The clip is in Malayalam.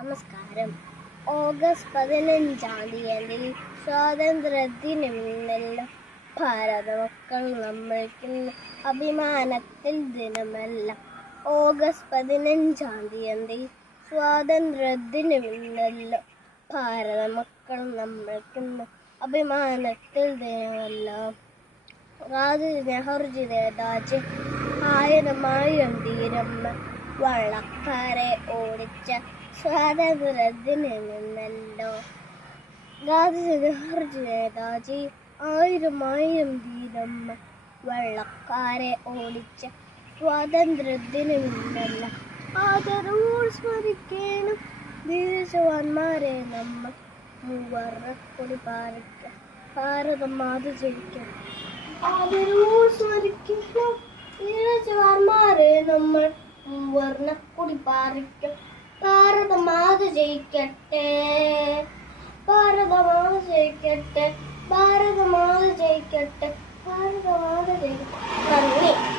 നമസ്കാരം. ഓഗസ്റ്റ് 15 തീയതി സ്വാതന്ത്ര്യദിനമെന്നല്ലോ. ഭാരത മക്കൾ നമ്മൾക്കിന്ന് അഭിമാനത്തിൽ ദിനമല്ല. ഓഗസ്റ്റ് 15 തീയതി സ്വാതന്ത്ര്യദിനമെന്നല്ലോ. ഭാരത മക്കൾ നമ്മൾക്കിന്ന് അഭിമാനത്തിൽ ദിനമല്ല. ഗാന്ധി നെഹ്റുജി നേതാജി ആയിരം ധീരമ്മ വള്ളക്കാരെ ഓടിച്ച സ്വാതന്ത്ര്യദിനമെന്നല്ലോ. ഗാന്ധി നെഹ്റുജി നേതാജി ആയിരം ധീരമ്മ വള്ളക്കാരെ ഓടിച്ച സ്വാതന്ത്ര്യദിനമെന്നല്ല. ആദരവോടെ സ്മരിക്കണം ധീരജവാന്മാരെ നമ്മൾ. മൂവർണ്ണക്കൊടി പാറിക്കാം ഭാരതമാത ജയിക്കണം. ആദരവോടെ സ്മരിക്കണം ധീരജവാന്മാരെ നമ്മൾ. മൂവർണ്ണക്കൊടി പാറിക്കാം ഭാരതമാത ജയിക്കട്ടെ. ഭാരതമാത ജയിക്കട്ടെ. ഭാരതമാത ജയിക്കട്ടെ. ഭാരതമാത ജയിക്കട്ടെ. നന്ദി.